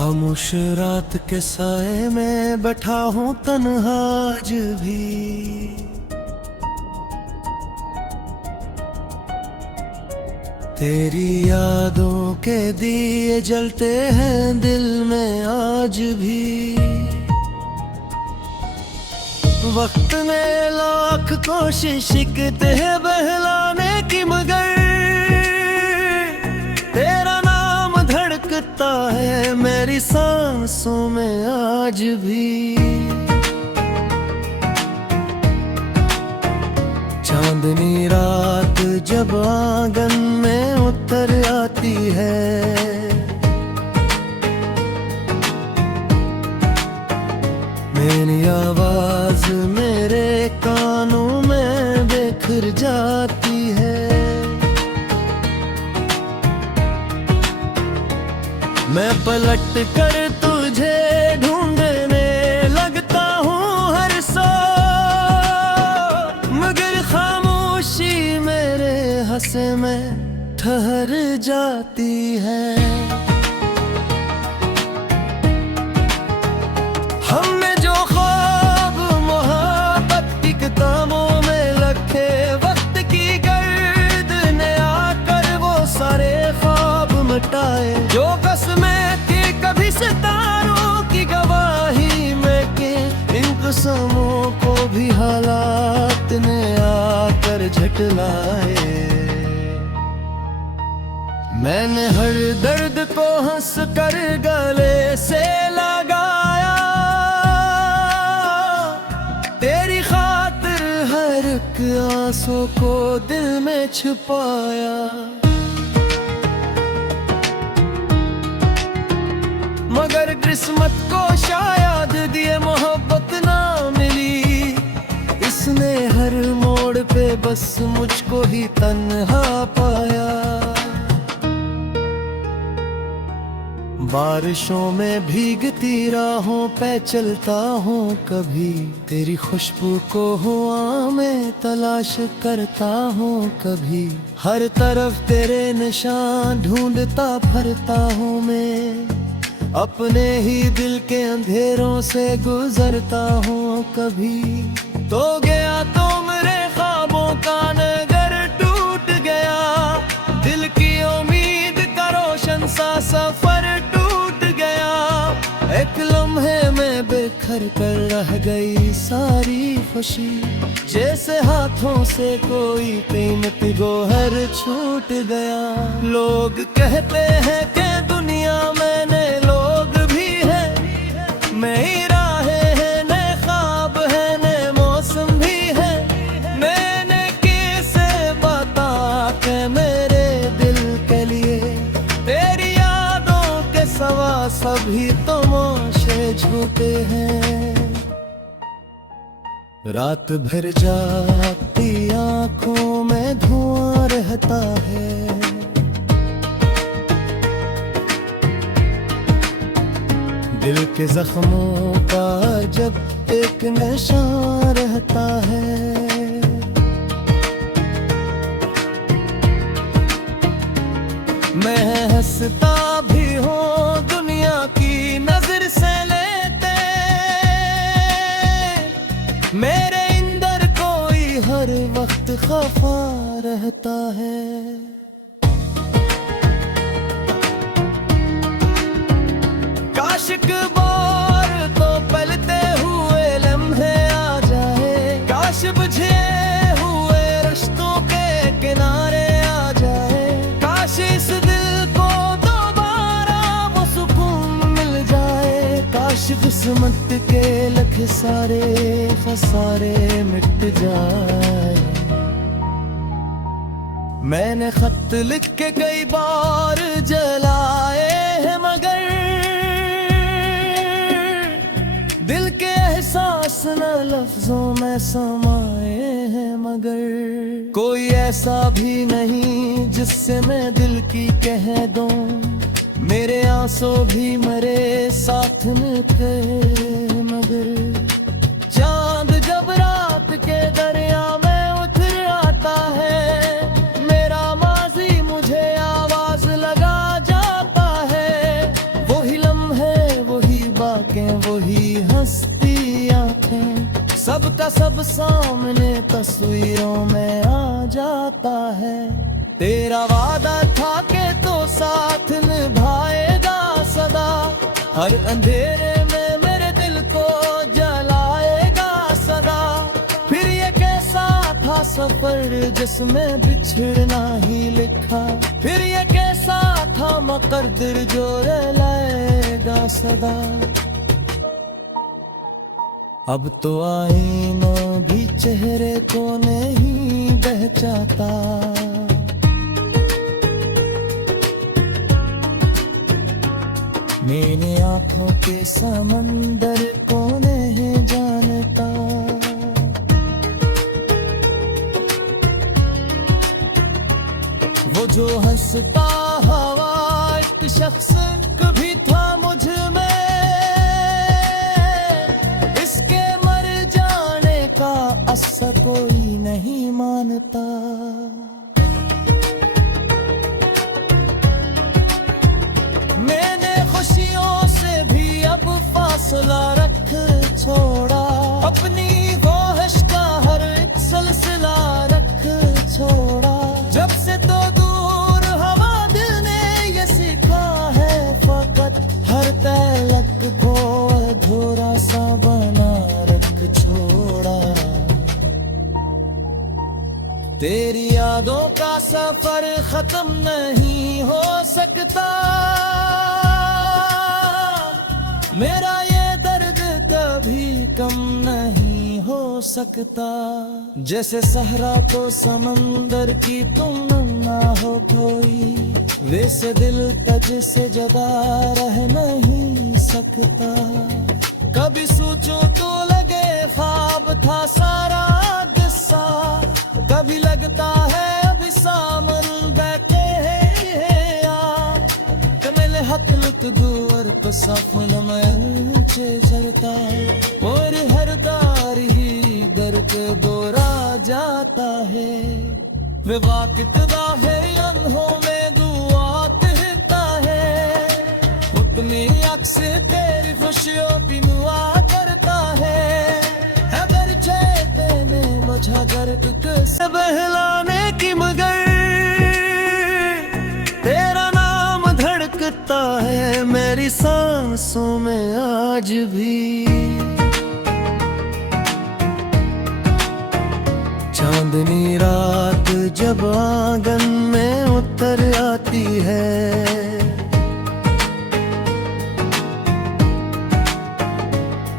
खामोश रात के साए में बैठा हूँ तन्हा आज भी। तेरी यादों के दिए जलते हैं दिल में आज भी। वक्त ने लाख कोशिश करते हैं बहलाने की, मगर तेरा नाम धड़कता है मेरी सांसों में आज भी। चांदनी रात जब आंगन में उतर आती है, मेरी आवाज मेरे कानों में बिखर जाती है। मैं पलट कर तुझे ढूंढने लगता हूँ हर सौ, मगर खामोशी मेरे हंसे में ठहर जाती है। हमने जो ख्वाब मोहब्बत की किताबों में रखे, वक्त की गर्द ने आकर वो सारे ख्वाब मिटाए। जो कसमें थी कभी सितारों की गवाही में के, इन कसमों को भी हालात ने आकर झटलाए। मैंने हर दर्द को हंस कर गले से लगाया, तेरी खातिर हर एक आंसू को दिल में छुपाया। मगर किस्मत को शायद दिए मोहब्बत ना मिली, इसने हर मोड़ पे बस मुझको ही तन्हा पाया। बारिशों में भीगती राहों पे चलता हूँ कभी, तेरी खुशबू को हुआ में तलाश करता हूँ कभी। हर तरफ तेरे निशान ढूंढता फिरता हूँ मैं, अपने ही दिल के अंधेरों से गुजरता हूँ कभी। तो गया तो मेरे ख्वाबों का नगर टूट गया, दिल की उम्मीद का रोशन सा सफर टूट गया। एक लम्हे में बिखर कर रह गई सारी खुशी, जैसे हाथों से कोई कीमती गौहर छूट गया। लोग कहते हैं कि दुनिया में नए लोग भी हैं, नई राहें हैं, नए ख्वाब हैं, नए मौसम भी है। मैंने कैसे बता के मेरे दिल के लिए तेरी यादों के सवा सभी तमाशे झूठे हैं। रात भर जागती आंखों में धुआं रहता है, दिल के जख्मों का जब एक निशान रहता है। मैं हंसता भी हूँ दुनिया की नजर से लेते, मेरे अंदर कोई हर वक्त खफा रहता है। काश एक बार तो पलते हुए लम्हे आ जाए, काश बुझे हुए रिश्तों के किनारे आ जाए। काश इस दिल को दोबारा वो सुकून मिल जाए, काश किस्मत के लख सारे खसारे मिट जाए। मैंने खत लिख के कई बार जलाए हैं, मगर दिल के एहसास न लफ्जों में समाए हैं। मगर कोई ऐसा भी नहीं जिससे मैं दिल की कह दूं, मेरे आंसू भी मरे साथ में थे। मगर चांद जब रात के दरिया में उतर आता है, मेरा माजी मुझे आवाज लगा जाता है। वही लम्हे सबका सब सामने तस्वीरों में आ जाता है। तेरा वादा था कि तो साथ निभाएगा सदा, हर अंधेरे में मेरे दिल को जलाएगा सदा। फिर ये कैसा था सफर जिसमें बिछड़ना ही लिखा, फिर ये कैसा था मुकद्दर जो रुलाएगा सदा। अब तो आईना भी चेहरे को नहीं पहचाता, मेरी आंखों के समंदर को नहीं जानता। वो जो हंसता हवा एक शख्स कभी था मुझ में, इसके मर जाने का अस्सा कोई नहीं मानता। मैंने खुशियों से भी अब फासला रख छोड़ा, अपनी ख्वाहिश का हर एक सिलसिला रख छोड़ा। जब से तो दूर हवा दिल ने ये सीखा है फकत हर तलक को अधूरा सा बना रख छोड़ा। तेरी यादों का सफर खत्म नहीं हो सकता, मेरा ये दर्द कभी कम नहीं हो सकता। जैसे सहरा को समंदर की तुम ना हो कोई, वैसे दिल तज से जुदा रह नहीं सकता। कभी सोचो तो लगे ख्वाब था सारा किस्सा, कभी लगता है अभी सामने बैठे हैं यार। कमल हक लुक दूर को सफल में चरता, और हर दार ही दर्द बोरा जाता है। वे वाकित दा है अनहों में दुआ कहता है, हुक्म अक्स तेरी खुशियों की दुआ करता है। अगर चेते में मुझा गर्द से बहलाने की मगर तेरा नाम धड़कता है मेरी सांसों में आज भी। चांदनी रात जब आंगन में उतर आती है,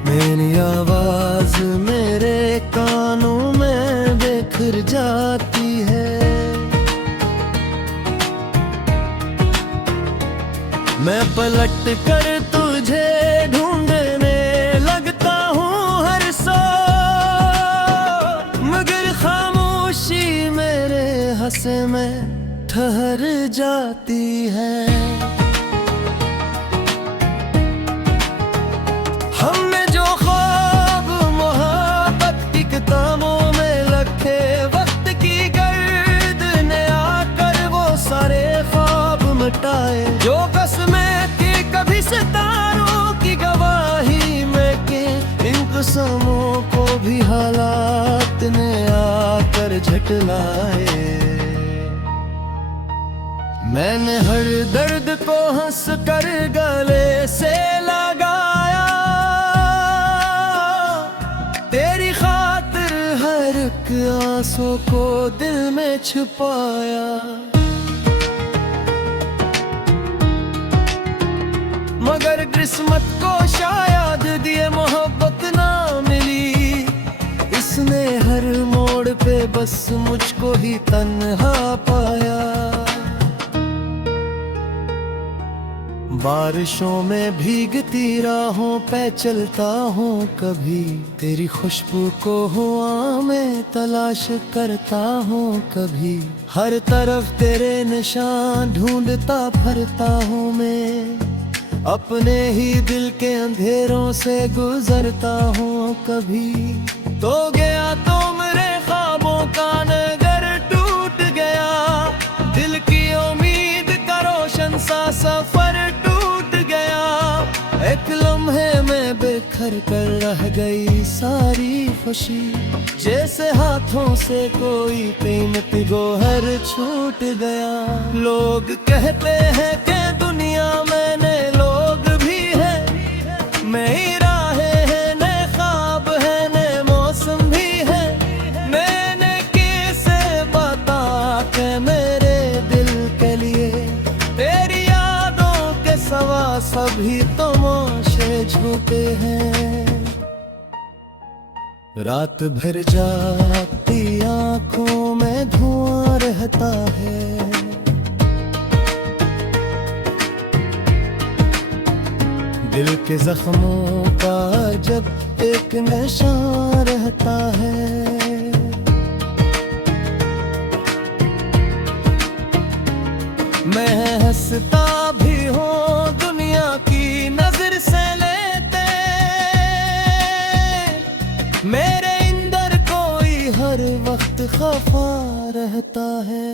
मेरी आवाज मेरे कानों में बिखर जाती है। मैं पलट कर तुझे ढूंढने लगता हूँ हर सौ, मगर खामोशी मेरे हंसे में ठहर जाती है। हमने जो ख्वाब मोहब्बत की किताबों में रखे, वक्त की गर्द ने आकर वो सारे ख्वाब मिटाए। जो कसमें थी कभी सितारों की गवाही में के, इन कसमों को भी हालात ने आकर झटलाए। मैंने हर दर्द को हंस कर गले से लगाया, तेरी खातिर हर एक आंसू को दिल में छुपाया। मगर किस्मत को शायद दिए मोहब्बत ना मिली, इसने हर मोड़ पे बस मुझको ही तन्हा पाया। बारिशों में भीगती राहों पे चलता हूँ कभी, तेरी खुशबू को हुआ में तलाश करता हूँ कभी। हर तरफ तेरे निशान ढूंढता फिरता हूँ मैं, अपने ही दिल के अंधेरों से गुजरता हूँ कभी। तो गया तो मेरे ख्वाबों का नगर टूट गया, दिल की उम्मीद का रोशन सा सफर टूट गया। एक लम्हे में बिखर कर रह गई सारी खुशी, जैसे हाथों से कोई कीमती गोहर छूट गया। लोग कहते हैं कि दुनिया में नए लोग भी हैं, नई राहें हैं, नए ख्वाब हैं, नए मौसम भी हैं। मैंने किसे बता के मेरे दिल के लिए तेरी यादों के सवा सभी तमाशे झूठे हैं। रात भर जागती आंखों में धुआं रहता है, दिल के जख्मों का जब एक निशान रहता है। मैं हंसता भी हूँ दुनिया की नजर से लेते, मेरे अंदर कोई हर वक्त खफा रहता है।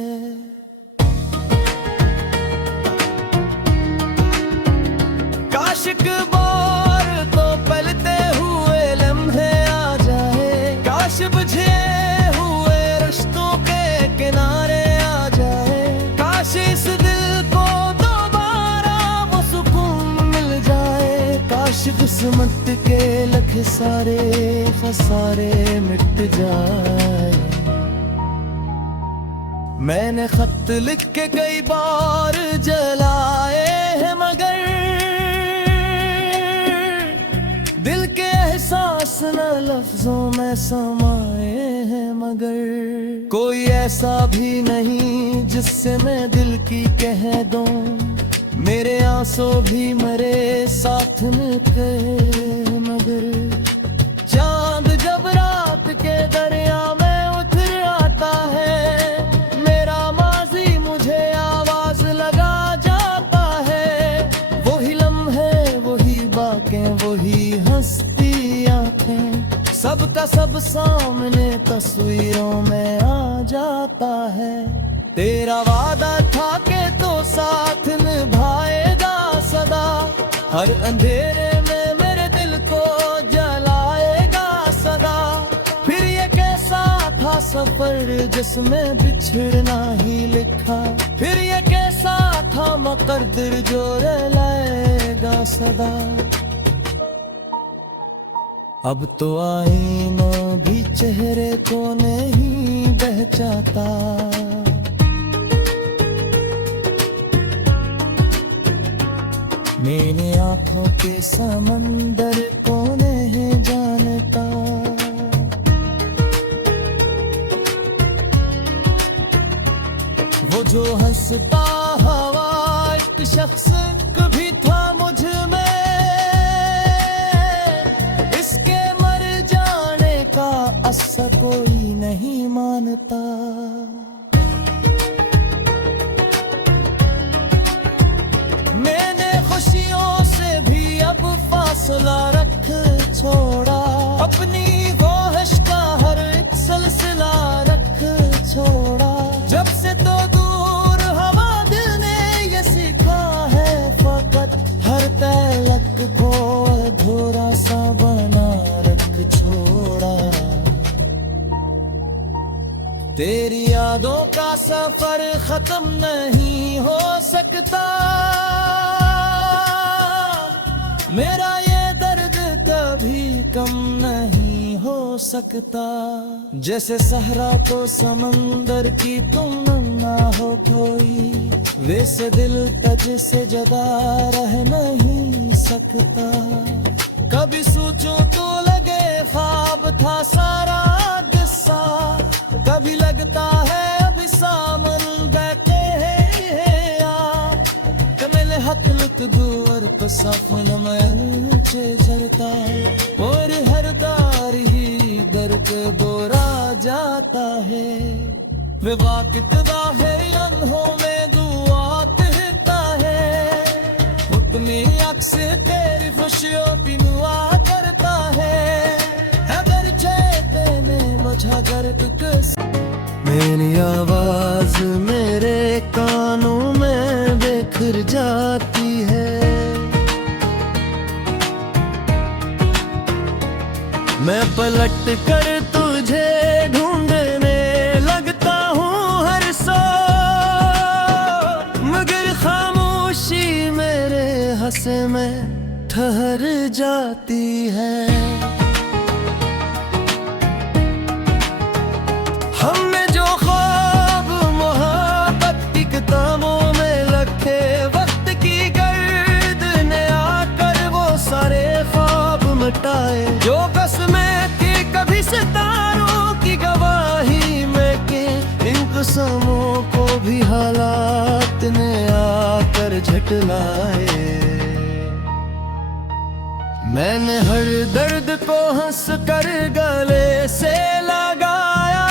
काश एक बार तो पलते हुए लम्हे आ जाए, काश बुझे हुए रिश्तों के किनारे आ जाए, काश इस दिल को दोबारा वो सुकून मिल जाए, काश किस्मत के लख सारे खसारे मिट जाए। मैंने खत लिख के कई बार जलाए हैं, मगर दिल के एहसास न लफ्जों में समाए हैं। मगर कोई ऐसा भी नहीं जिससे मैं दिल की कह दूं, मेरे आंसू भी मरे साथ में कहे। मगर चांद जब रात के दरिया में उतर आता है, मेरा माजी मुझे आवाज लगा जाता है। वही लम्हे, वही बातें, वही हंसती आंखें, सबका सब सामने तस्वीरों में आ जाता है। तेरा वादा था कि तो साथ निभाएगा सदा, हर अंधेरे में मेरे दिल को जलाएगा सदा। फिर ये कैसा था सफर जिसमें बिछड़ना ही लिखा, फिर ये कैसा था मुकद्दर जो रुलाएगा सदा। अब तो आईना भी चेहरे को नहीं पहचाता, मेरी आंखों के समंदर को नहीं जानता। वो जो हंसता हवा एक शख्स कभी था मुझ में, इसके मर जाने का अस्सा कोई नहीं मानता। मैंने खुशियों से भी अब फासला रख छोड़ा, अपनी ख्वाहिश का हर एक सिलसिला रख छोड़ा। जब से तो दूर हवा दिल ने ये सीखा है, फकत हर तलक को अधूरा सा बना रख छोड़ा। तेरी यादों का सफर खत्म नहीं हो सकता, मेरा ये दर्द कभी कम नहीं हो सकता। जैसे सहरा को समंदर की तुम ना हो कोई, वैसे दिल तज से जदा रह नहीं सकता। कभी सोचूं तो लगे ख्वाब था सारा किस्सा, कभी लगता है अभी सामने बैठे हैं यार। कमल हक लुत दूर पर सफल में झरता, और हर दार ही दर्द बोरा जाता है। वे वाकित दा है अनहों में दुआ कहता है, हुक्मी अक्स तेरी खुशियों की दुआ करता है। अगर चेते में मुझा दर्द कस, मेरी आवाज मेरे कानों में बिखर जाती है। मैं पलट कर तुझे ढूंढने लगता हूँ हर सौ, मगर खामोशी मेरे हंसे में ठहर जाती है। हमने जो ख्वाब मोहब्बत की किताबों में रखे, वक्त की गर्द ने आकर वो सारे ख्वाब मिटाए। जो कसमें थी कभी सितारों की गवाही में के, इन कसमों को भी हालात ने आकर झटलाए। मैंने हर दर्द को हंस कर गले से लगाया,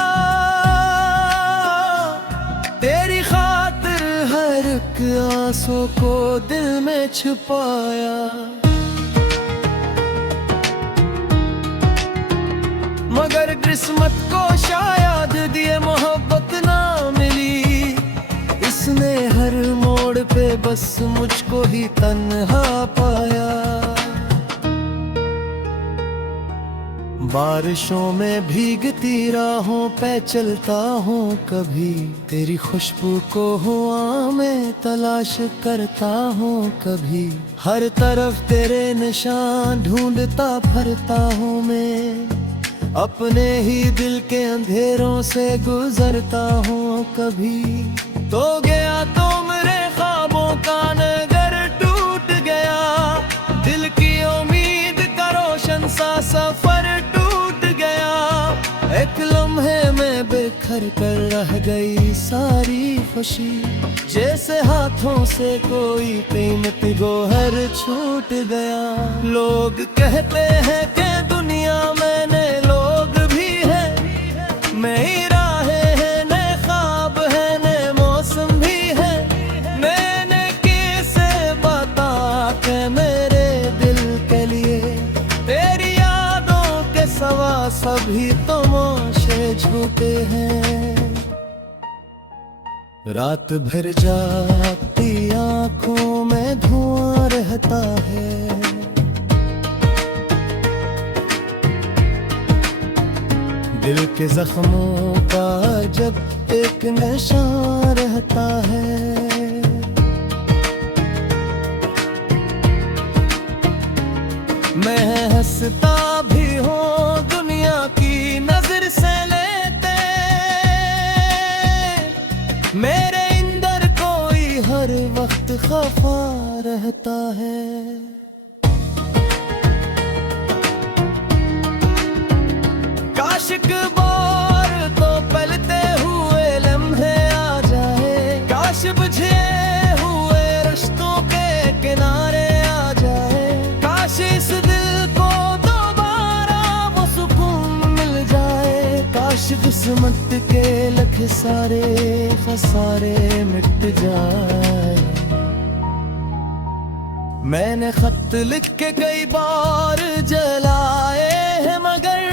तेरी खातिर हर एक आंसू को दिल में छुपाया। मगर किस्मत को शायद दिए मोहब्बत ना मिली, इसने हर मोड़ पे बस मुझको ही तन्हा पाया। बारिशों में भीगती राहों पे चलता हूँ कभी, तेरी खुशबू को हुआ में तलाश करता हूँ कभी। हर तरफ तेरे निशान ढूंढता फिरता हूँ मैं, अपने ही दिल के अंधेरों से गुजरता हूँ कभी। तो गया तो मेरे ख्वाबों का नगर टूट गया, दिल की उम्मीद का रोशन सा सफर टूट गया। एक लम्हे में बिखर कर रह गई सारी खुशी, जैसे हाथों से कोई कीमती गौहर छूट गया। लोग कहते हैं कि दुनिया में नए लोग भी है, नई राहें हैं, नए ख्वाब है, नए मौसम भी है। मैंने कैसे बता के मेरे दिल के लिए तेरी यादों के सवा सभी तमाशे झूठे हैं। रात भर जागती आंखों में धुआं रहता है, दिल के जख्मों का जब एक निशान रहता है। मैं हंसता भी हूँ दुनिया की नजर से लेते, मेरे अंदर कोई हर वक्त खफा रहता है। काश एक बार तो पलते हुए लम्हे आ जाए, काश बुझे हुए रिश्तों के किनारे आ जाए। काश इस दिल को दोबारा वो सुकून मिल जाए, काश किस्मत के लख सारे खसारे मिट जाए। मैंने खत लिख के कई बार जलाए हैं, मगर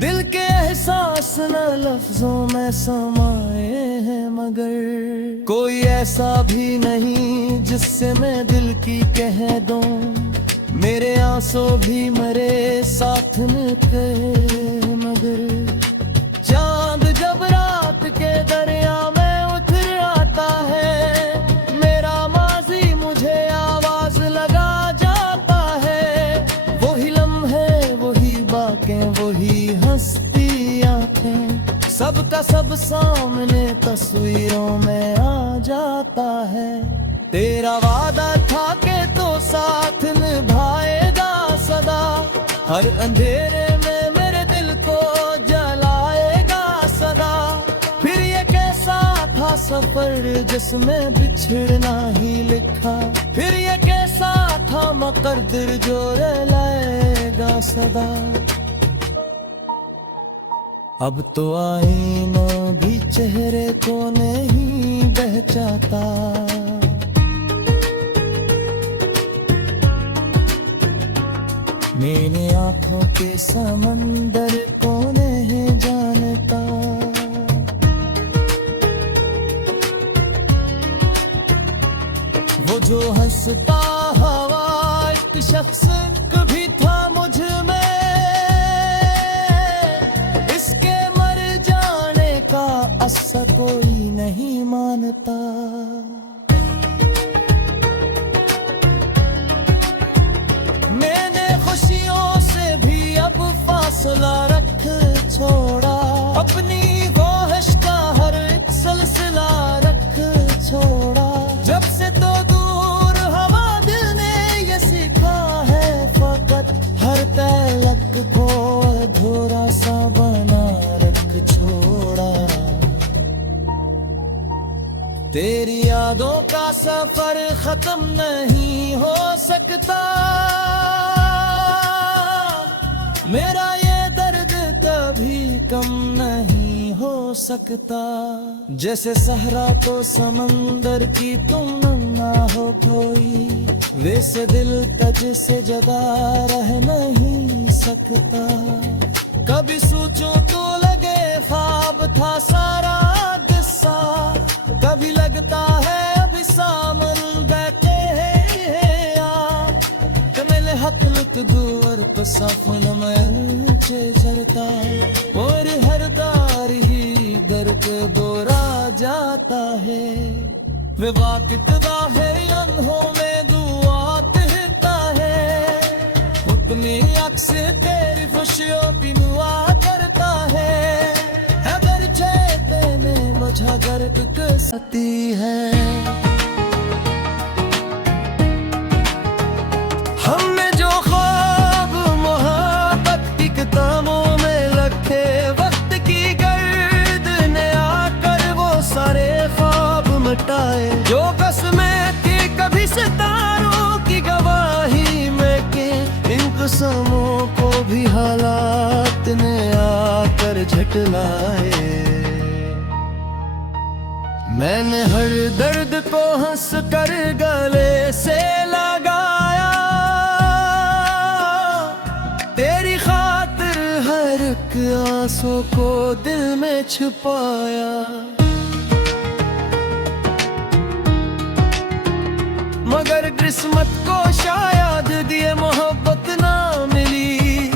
दिल के एहसास न लफ्जों में समाए हैं। मगर कोई ऐसा भी नहीं जिससे मैं दिल की कह दूं, मेरे आंसू भी मरे साथ में थे। मगर चांद जब रात के दरिया में उतर आता है, मेरा माजी मुझे आवाज लगा जाता है। वही लम्हे, वही बातें, वही हंसती आंखें, सबका सब सामने तस्वीरों में आ जाता है। तेरा वादा था कि तो साथ निभाएगा सदा, हर अंधेरे में मेरे दिल को जलाएगा सदा। फिर ये कैसा था सफर जिसमें बिछड़ना ही लिखा, फिर ये कैसा था मुकद्दर जो रुलाएगा सदा। अब तो आईना भी चेहरे को नहीं पहचाता, मेरे आंखों के समंदर को नहीं जानता। वो जो हंसता हवा एक शख्स कभी मानता। मैंने खुशियों से भी अब फासला रख छोड़ा, अपनी ख्वाहिश का हर एक सिलसिला रख छोड़ा। जब से तो दूर हवा दिल ने ये सीखा है फकत हर तलक को अधूरा सा बना रख छोड़ा। तेरी यादों का सफर खत्म नहीं हो सकता, मेरा ये दर्द कभी कम नहीं हो सकता। जैसे सहरा को समंदर की तुम ना हो कोई, वैसे दिल तज से जदा रह नहीं सकता। कभी सोचो तो लगे ख्वाब था सारा किस्सा, कभी लगता है अभी सामन बैठे हैं यार। कमल हकलक दूर पर सफन में चरता, और हर तार ही दर्द बोरा जाता है। वे वाकिदा है अनहों में दुआ कहता है, अपनी अक्स तेरी खुशियों की दुआ करता है। अगर चेते में मुझा दर्द कसती है, हमने जो ख्वाब मोहब्बत की किताबों में रखे, वक्त की गर्द ने आकर वो सारे ख्वाब मिटाए। जो कसमें थी कभी सितारों की गवाही में के, इन कसमों को भी हालात ने आकर झटलाए। मैंने हर दर्द को हंस कर गले से लगाया, तेरी खातिर हर एक आंसू को दिल में छुपाया। मगर किस्मत को शायद दिए मोहब्बत ना मिली,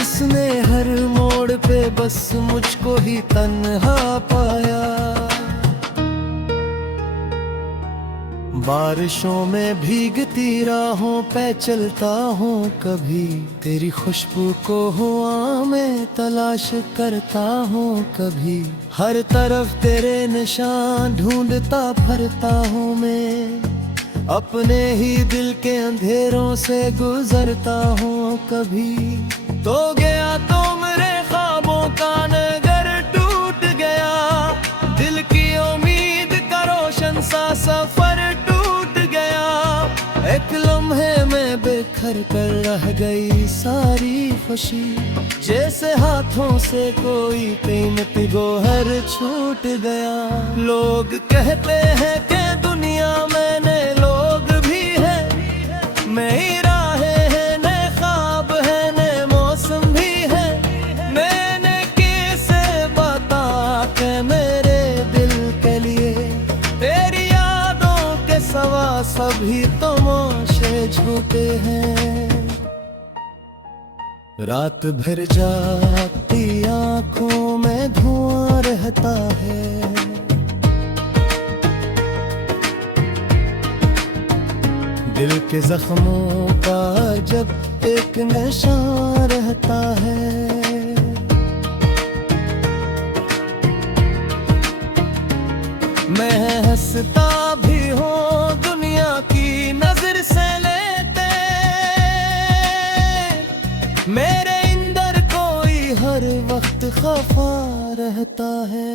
इसने हर मोड़ पे बस मुझको ही तन्हा पाया। बारिशों में भीगती राहों पे चलता हूँ कभी, तेरी खुशबू को हुआ में तलाश करता हूँ कभी। हर तरफ तेरे निशान ढूंढता फिरता हूँ मैं, अपने ही दिल के अंधेरों से गुजरता हूँ कभी। तो गया तो मेरे ख्वाबों का नगर टूट गया, दिल की उम्मीद का रोशन सा सफर टूट गया। एक लम्हे में बिखर कर रह गई सारी खुशी, जैसे हाथों से कोई कीमती गोहर छूट गया। लोग कहते हैं कि दुनिया में नए लोग भी हैं, नई राहें हैं, नए ख्वाब हैं, नए मौसम भी हैं। मैंने कैसे बता के मेरे दिल के लिए तेरी यादों के सवा सभी तमाशे झूठे हैं। रात भर जागती आंखों में धुआं रहता है, दिल के जख्मों का जब एक निशान रहता है। मैं हंसता भी हूँ दुनिया की नजर से लेते, मेरे अंदर कोई हर वक्त खफा रहता है।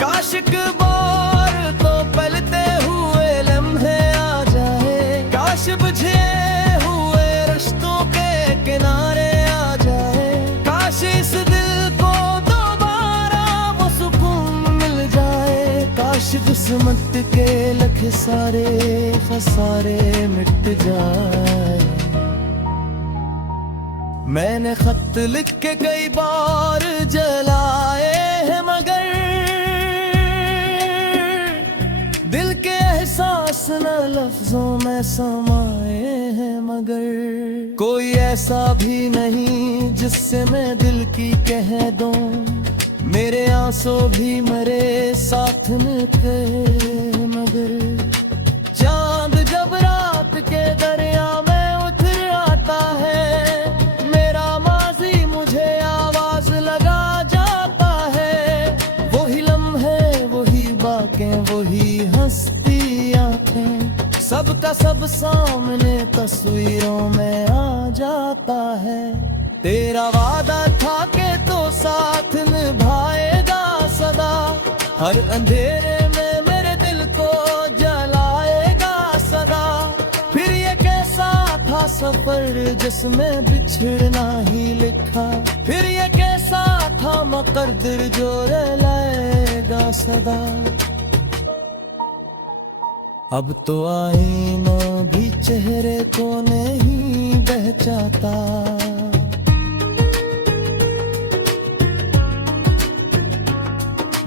काश एक बार तो पलते हुए लम्हे आ जाए, काश बुझे हुए रिश्तों के किनारे आ जाए। काश इस दिल को दोबारा वो सुकून मिल जाए, काश किस्मत के लख सारे खसारे मिट जाए। मैंने खत लिख के कई बार जलाए हैं, मगर दिल के एहसास न लफ्जों में समाए हैं मगर कोई ऐसा भी नहीं जिससे मैं दिल की कह दूं। मेरे आंसू भी मरे साथ में थे मगर चांद जब रात के दरिया में उतर आता है, मेरा माजी मुझे आवाज लगा जाता है। वही लम्हे, वही बातें, वही हंसती आंखें, सबका सब सामने तस्वीरों में आ जाता है। तेरा वादा था कि तो साथ निभाएगा सदा, हर अंधेरे में मेरे दिल को जलाएगा सदा। फिर ये कैसा था सफर जिसमें बिछड़ना ही लिखा, फिर ये कैसा था मुकद्दर जो रुलाएगा सदा। अब तो आईना भी चेहरे को नहीं पहचाता,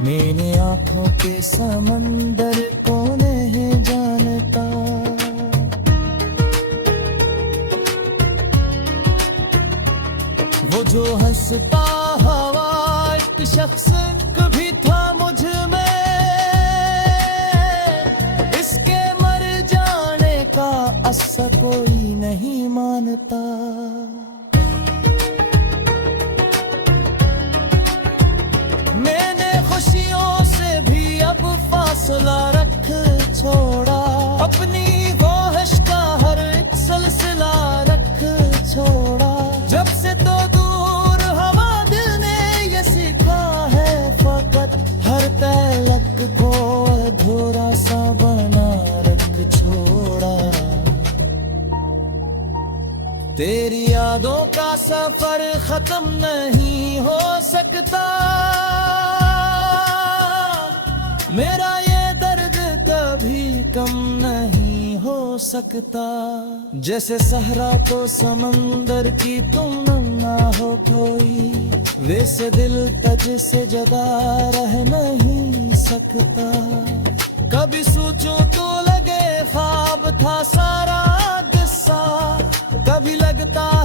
मेरे आंखों के समंदर को नहीं जानता। वो जो हंसता हवा एक शख्स कभी था मुझ में, इसके मर जाने का असर कोई नहीं मानता। मैंने खुशियों से भी अब फासला रख छोड़ा, अपनी ख्वाहिश का हर एक सिलसिला रख छोड़ा। जब से तो दूर हवा दिल ने ये सीखा है, फकत हर तलक को अधूरा सा बना रख छोड़ा। तेरी यादों का सफर खत्म नहीं हो सकता, मेरा ये दर्द कभी कम नहीं हो सकता। जैसे सहरा तो समंदर की तुम ना हो कोई, वैसे दिल तुझसे जुदा रह नहीं सकता। कभी सोचूं तो लगे ख्वाब था सारा किस्सा, कभी लगता है